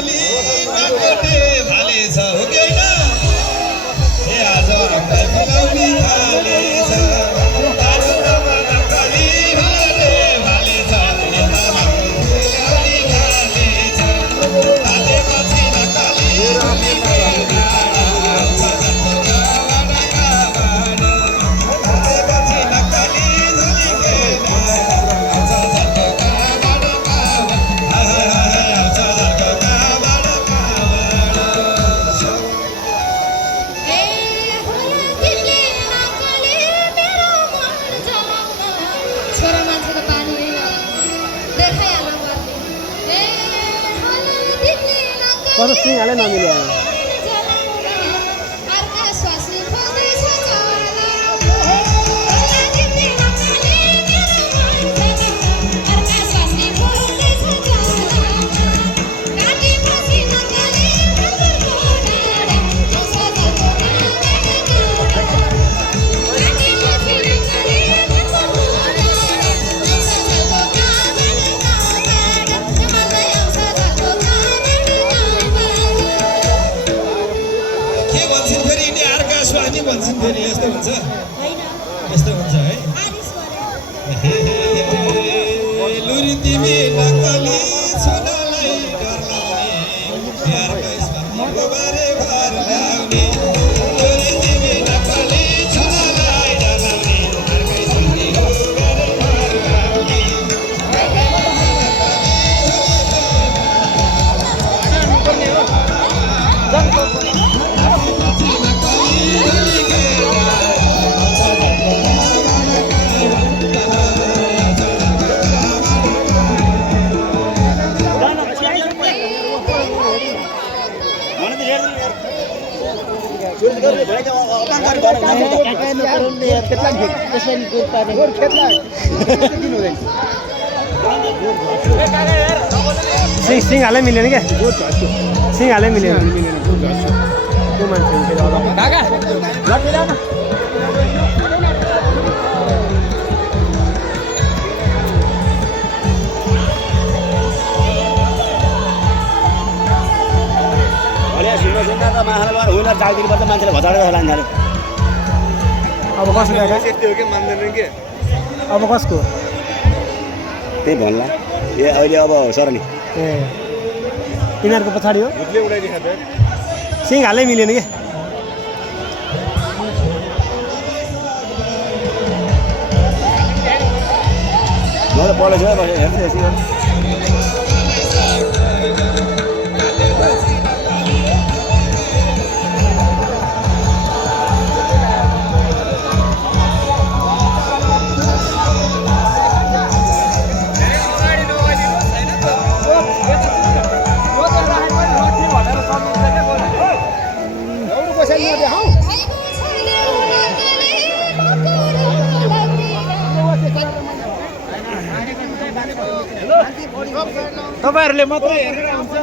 नक्कली नकोटे थालेछ हो कि होइन ए आज हामीलाई बोलाउने थालेछ आनन्दमा नक्कली नकोटे थालेछ आएपछि नक्कली कस्तो सिंहले नमिल्यो भन्छन् फेरि यस्तो हुन्छ यस्तो हुन्छ है लुरी तिमी नक्कली छुनलाई डर लाउने प्यारको स्मृतिको बारे भर लाउने लुरी तिमी नक्कली छुनलाई डर लाउने प्यारको स्मृतिको बारे भर लाउने सिंहले मिलेन क्या सिंहले मिलेन त्यो मान्छे हुन चालदिनुपर्छ मान्छेले भचाडेर लान्छ अब कसको अब कसको त्यही भन्ला ए अहिले अब सरनी ए यिनीहरूको पछाडि हो सिंहले मिलेन क्या मलाई पलेछ हेर्छु तपाईहरुले मात्रै हेरेर हुन्छ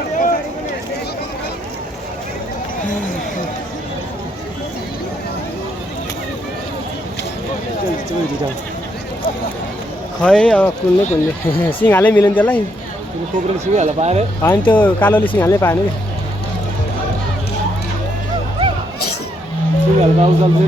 खै अब कुल्ने सिंहले मिल्यो त्यसलाई कोब्रोले सिंहले पाएर होइन त्यो कालोले सिंहले पाएन कि सिंहले पाउ जल्दी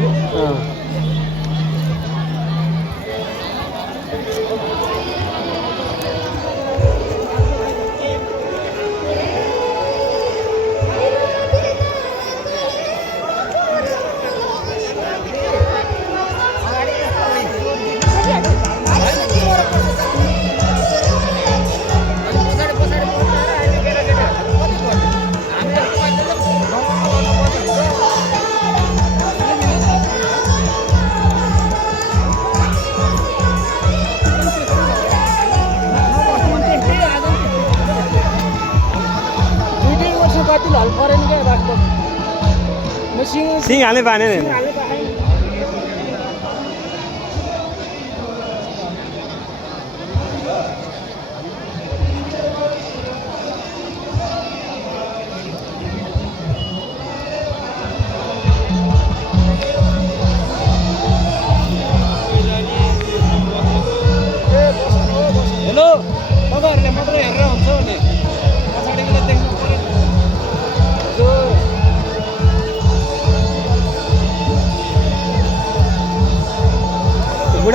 सिंहले पाएन नि हेलो तपाईहरुले मात्रै हेरेर हुन्छ नि पछाडिबाट देख्नु पर्यो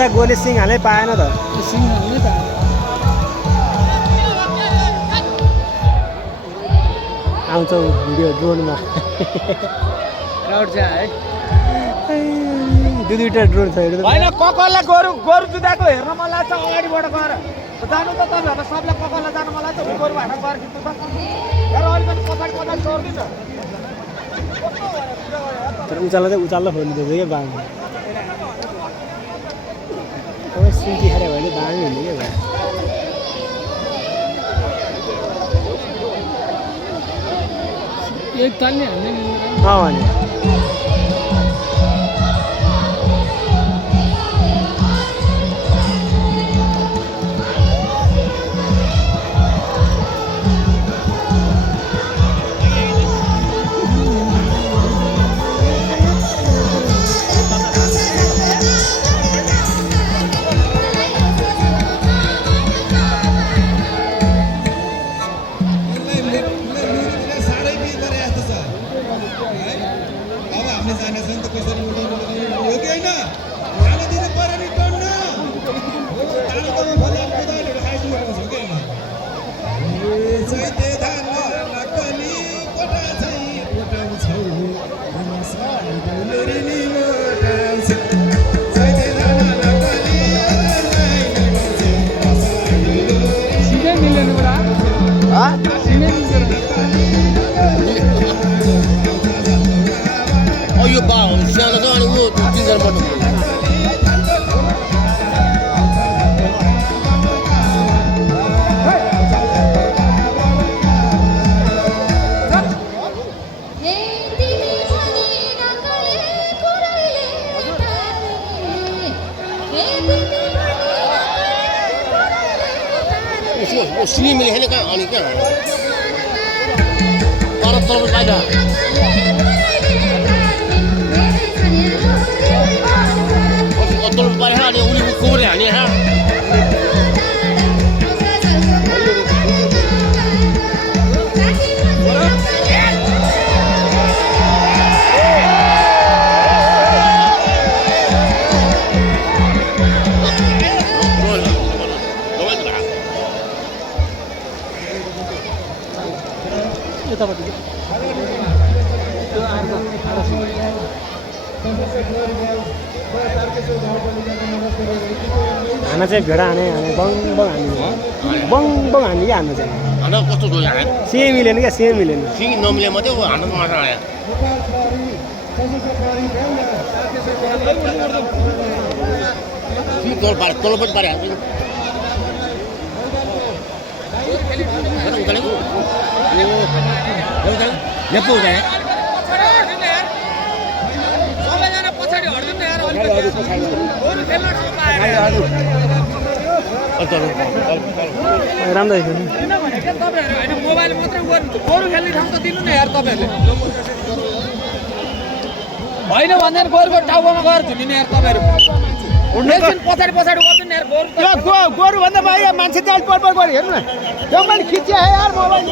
एउटा गोले सिङ हालै पाएन त सिंहले त आउँछौ भिडियो ड्रोनमा क्राउड छ है दुईवटा ड्रोन छ हेर्नु होइन ककललाई गोरु गोरु जुदाएको हेर्न मन लाग्छ अगाडिबाट गएर जानु त तपाईँहरूलाई सबलाई ककललाई जानु मन लाग्छ गोरु हाट गएर खिच्नु त तर अलिकति पछाडि पछाडि छोडिदिन्छ तर उचाल्ला खोल्नु क्या बाङ अब सिन्की खाएर भने बाङ हुने क्या भाइ एक तालले हान्ने भने यो बा सानो छ अनि ऊ 3 पर्नु सिमी मिले हैन कहाँ अनि कहाँ तर तलब पाइदा तलब पाए अनि उनी कोरे हाने हा हाना चाहिँ भेडा हाने बङ बङ हान्ने बङ बङ हान्ने क्या हान्न चाहिँ अनि कस्तो डोया है सेम मिलेन क्या सेम मिलेन सिङ नमिले मात्रै ऊ हान्न मात्र आयो सिङ तल पनि पारे हाल्छ लेपो जाए सबैजना पछाडि हट्दिनु यार अलिकति गोरु खेल्न ठाउँ पाएन राम्रो किन भने के तपाईहरु हैन मोबाइल मात्रै गोरु खेल्ने ठाउँ त दिनु न यार तपाईहरुले होइन भन्दा गोरुको टाउकोमा गएर झुन्डिने यार तपाईहरु एकछिन पछाडि पछाडि गर्दिनु यार गोरु भन्दा बाहिर मान्छे चाहिँ अलिक पढ गऱ्यो हेर्नु न त्यो मैले खिच्यो है यार मोबाइल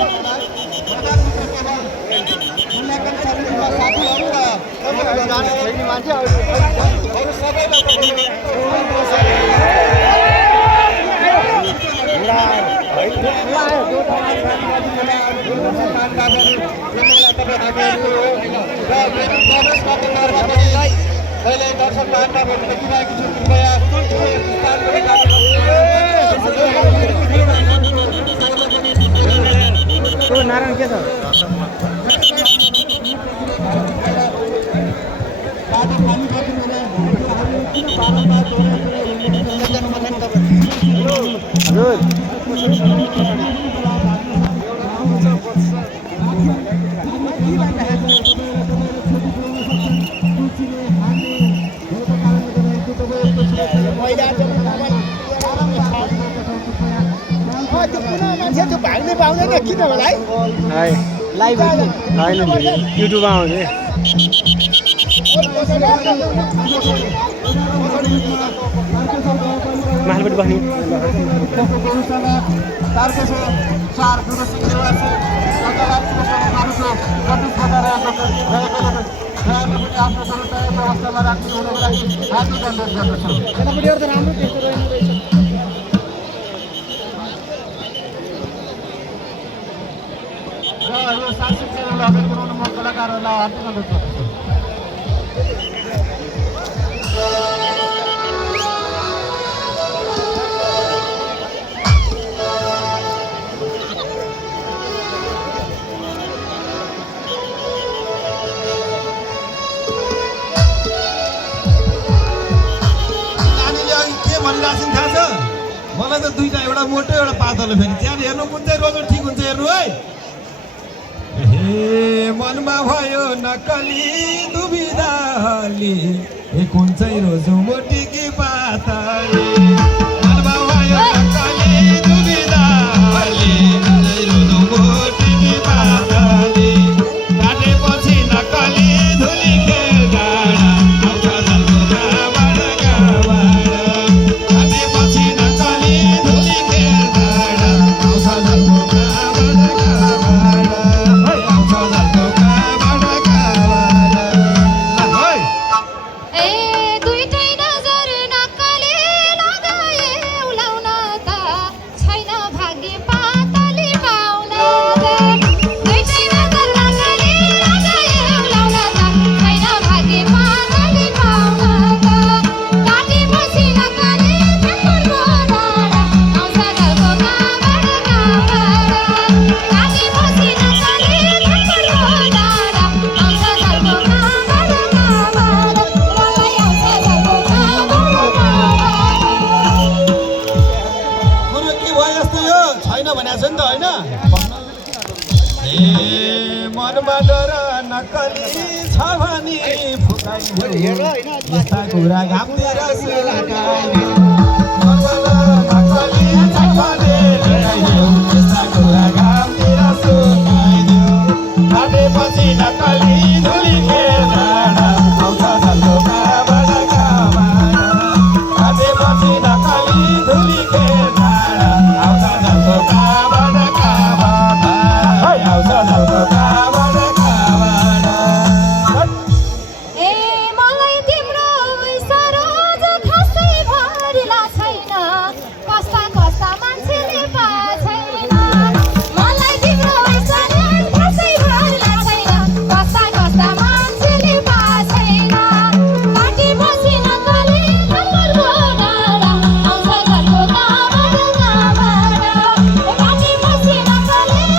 नारायण के छ मान्छे त्यो भाग्नै पाउँदैन किन होला है लाइभ होइन युट्युबमा आउँछ मालबाट बस्ने आफ्नो सुरक्षाको अवस्थामा राख्ने हुनको लागि हार्दिक अनुरोध गर्दछु। केटापट्टिहरू त राम्रो त्यस्तो रहेन रहेछ। र यो सांस्कृतिक च्यानललाई अगाडि बढाउन म कलाकारहरूलाई हार्दिक अनुरोध गर्दछु। नानीले अघि के भनिरहेको छ थाहा छ? मलाई त दुईटा, एउटा मोटो एउटा पातलो फेरि त्यहाँ हेर्नु कुन चाहिँ रोजर ठिक हुन्छ हेर्नु है। हे मनमा भयो नक्कली दुविधाले ए कुन चाहिँ रोजो मोटी कि पातली मनमा भयो नक्कली दुविधाले कुन चाहिँ रोजो मोटी कि पातली काटेपछि नक्कली धुली खेल डाँडा आउँछ जलको गाबाट काटेपछि नक्कली धुली खेल डाँडा आउँछ जलको दुईटै नजर नक्कली लगाए उलाउन त छैन भाग्य पातली पाउन दुईटै नजर नक्कली लगाए उलाउन त छैन भाग्य पातली पाउन काटेपछि नक्कली ठ्याक्कुरको डाँडा आउँछ जलको गाबाट काटेपछि नक्कली ठ्याक्कुरको डाँडा आउँछ जलको छैन भनेको छ नि त होइन। ए मनमा डर नक्कली छ भने फुकाइदेऊ यस्ता कुरा घामतिर सुलाइदेऊ मनमा डर नक्कली छ भने फुकाइदेऊ